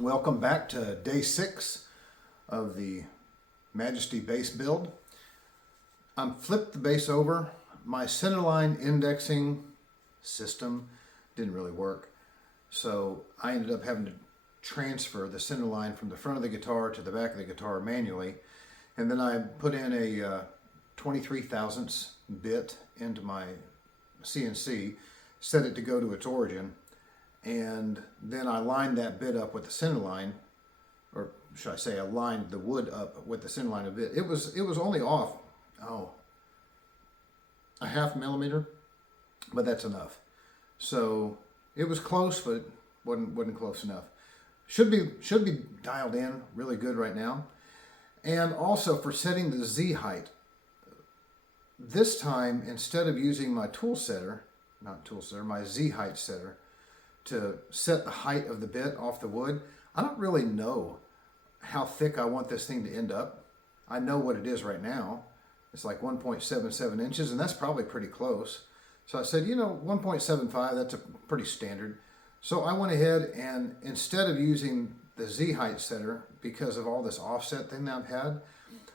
Welcome back to day 6 of the Majesty base build. I'm flipped the base over. My centerline indexing system didn't really work, so I ended up having to transfer the centerline from the front of the guitar to the back of the guitar manually, and then I put in a 23 thousandths bit into my CNC, set it to go to its origin, and then I lined that bit up with the center line, or should I say I lined the wood up with the center line a bit. It was only off, a half millimeter, but that's enough. So it was close, but it wasn't close enough. Should be dialed in really good right now. And also for setting the Z height, this time instead of using my my Z height setter to set the height of the bit off the wood, I don't really know how thick I want this thing to end up. I know what it is right now. It's like 1.77 inches, and that's probably pretty close. So I said, 1.75, that's a pretty standard. So I went ahead and instead of using the Z height setter, because of all this offset thing that I've had,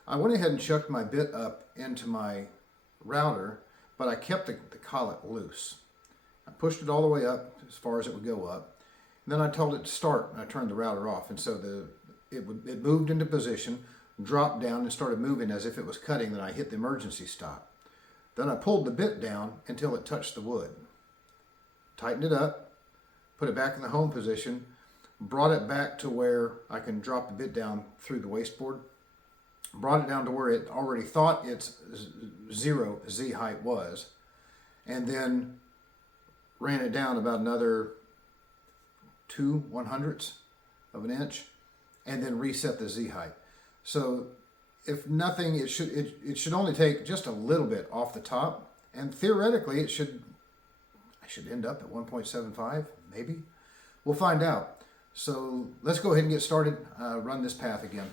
I went ahead and chucked my bit up into my router, but I kept the collet loose. I pushed it all the way up as far as it would go up. And then I told it to start, and I turned the router off. And so it moved into position, dropped down, and started moving as if it was cutting. Then I hit the emergency stop. Then I pulled the bit down until it touched the wood. Tightened it up, put it back in the home position, brought it back to where I can drop the bit down through the wasteboard. Brought it down to where it already thought its 0 Z height was, and then ran it down about another 2/100ths of an inch, and then reset the Z height. So if nothing, it should only take just a little bit off the top, and theoretically I should end up at 1.75, maybe. We'll find out. So let's go ahead and get started. Run this path again.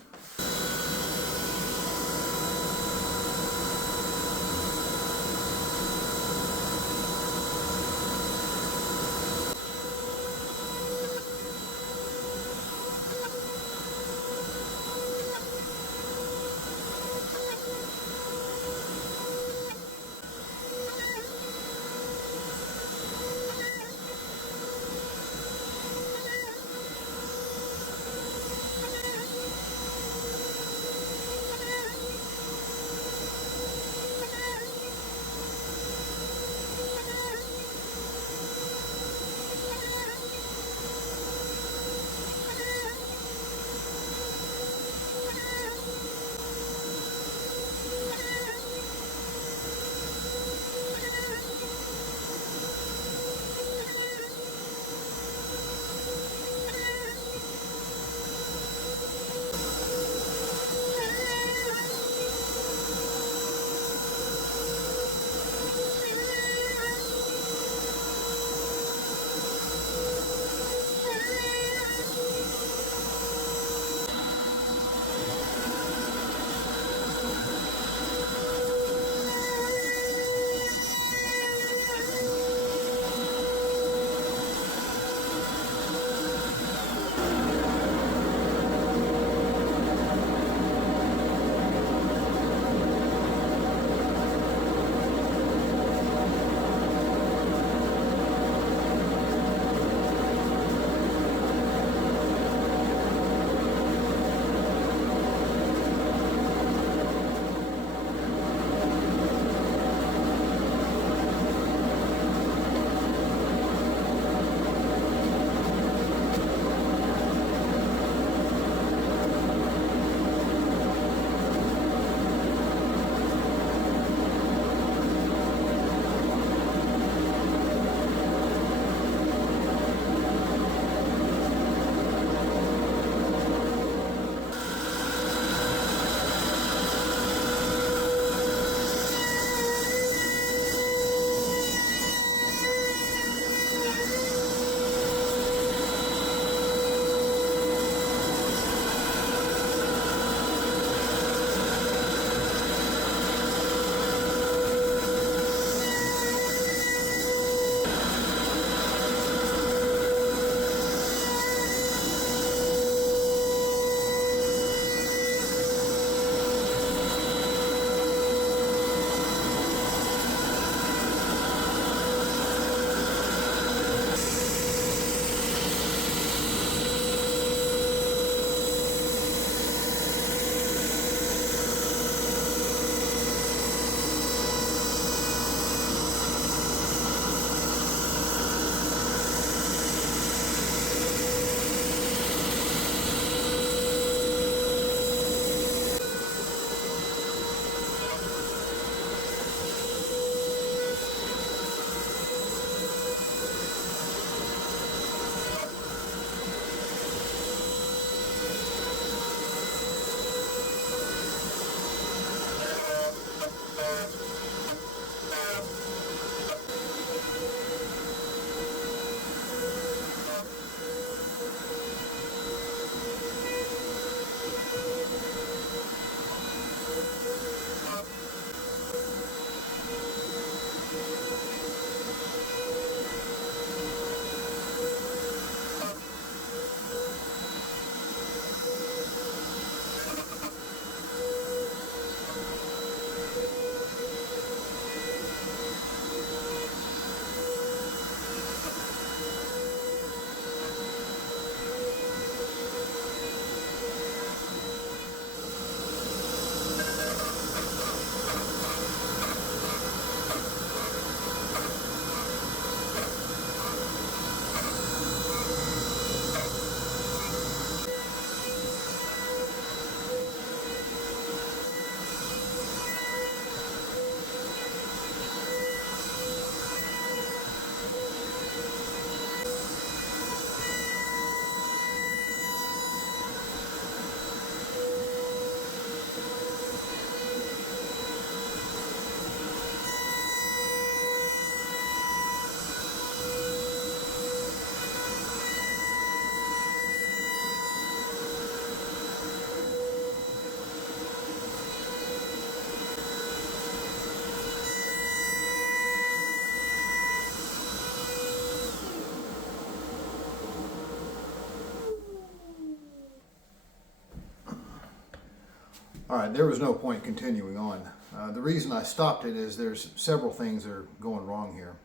All right, there was no point continuing on. The reason I stopped it is there's several things that are going wrong here.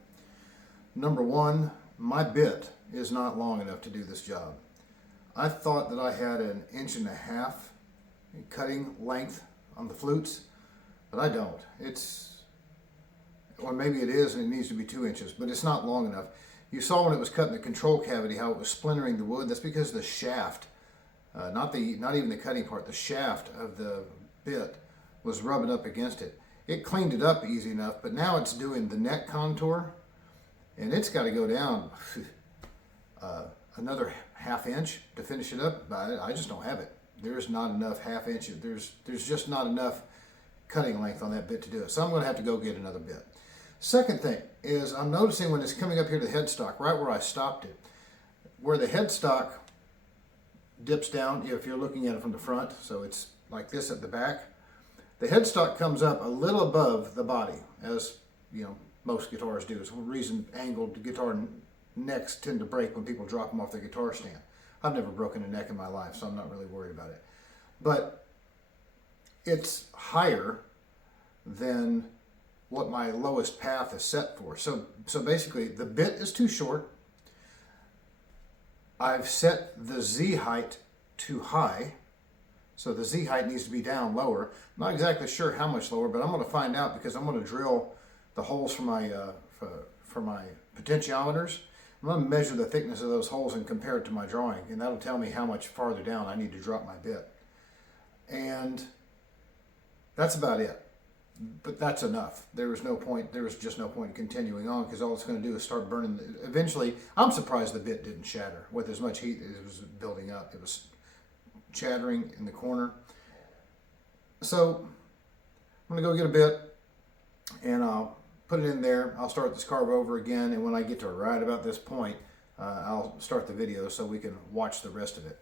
Number one, my bit is not long enough to do this job. I thought that I had 1.5 inches cutting length on the flutes, but I don't. Or maybe it is and it needs to be 2 inches, but it's not long enough. You saw when it was cutting the control cavity how it was splintering the wood. That's because the shaft, not even the cutting part, the shaft of the bit was rubbing up against it. It cleaned it up easy enough, but now it's doing the neck contour, and it's got to go down another 1/2 inch to finish it up. I just don't have it. There's not enough 1/2 inch. There's just not enough cutting length on that bit to do it. So I'm going to have to go get another bit. Second thing is I'm noticing when it's coming up here to the headstock, right where I stopped it, where the headstock dips down, if you're looking at it from the front, so it's like this at the back, the headstock comes up a little above the body, as you know most guitars do. It's one reason angled guitar necks tend to break when people drop them off their guitar stand. I've never broken a neck in my life, so I'm not really worried about it. But it's higher than what my lowest path is set for. So basically the bit is too short. I've set the Z height too high. So the Z height needs to be down lower. I'm not exactly sure how much lower, but I'm going to find out because I'm going to drill the holes for my potentiometers. I'm going to measure the thickness of those holes and compare it to my drawing, and that'll tell me how much farther down I need to drop my bit. And that's about it. But that's enough. There was just no point in continuing on because all it's going to do is start burning. Eventually, I'm surprised the bit didn't shatter with as much heat as it was building up. It was chattering in the corner. So I'm going to go get a bit and I'll put it in there. I'll start this carve over again, and when I get to right about this point, I'll start the video so we can watch the rest of it.